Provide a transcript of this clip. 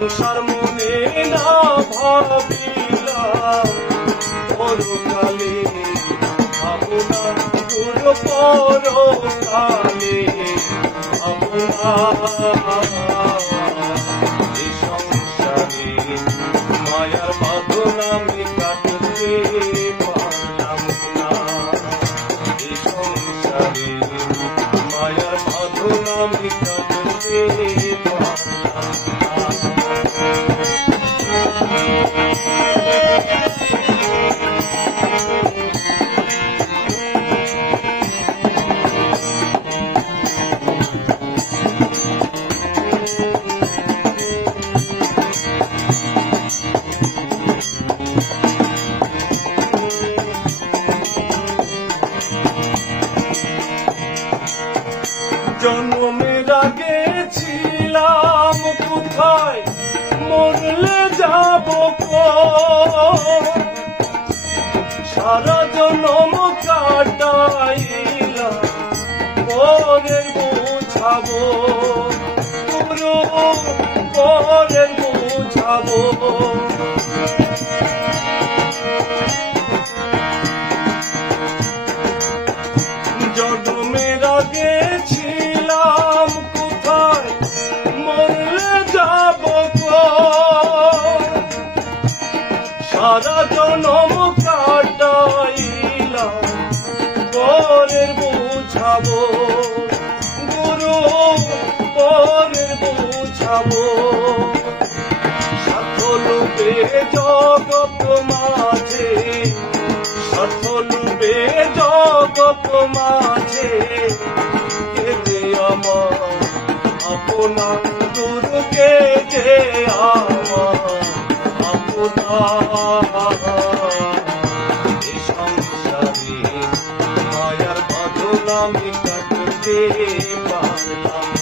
সংসার মনে না ভাবিলাম পরকালে ভাবনা দূর পরকালে ভাবনা জন্মের আগে ছিলাম কোথায়? মরলে যাব? সারা জন্ম কাটাইলাম পরের বুঝাবো। পুরো পরের বুঝাবো। পরের বুঝাবো, গুরু পরের বুঝাবো। সাথলুবে জগৎ মাঝে সাথলুবে জগৎ মাঝে কেটে আমার আপনা দুর্গে যে আমার আপনা स्वामी कट पाला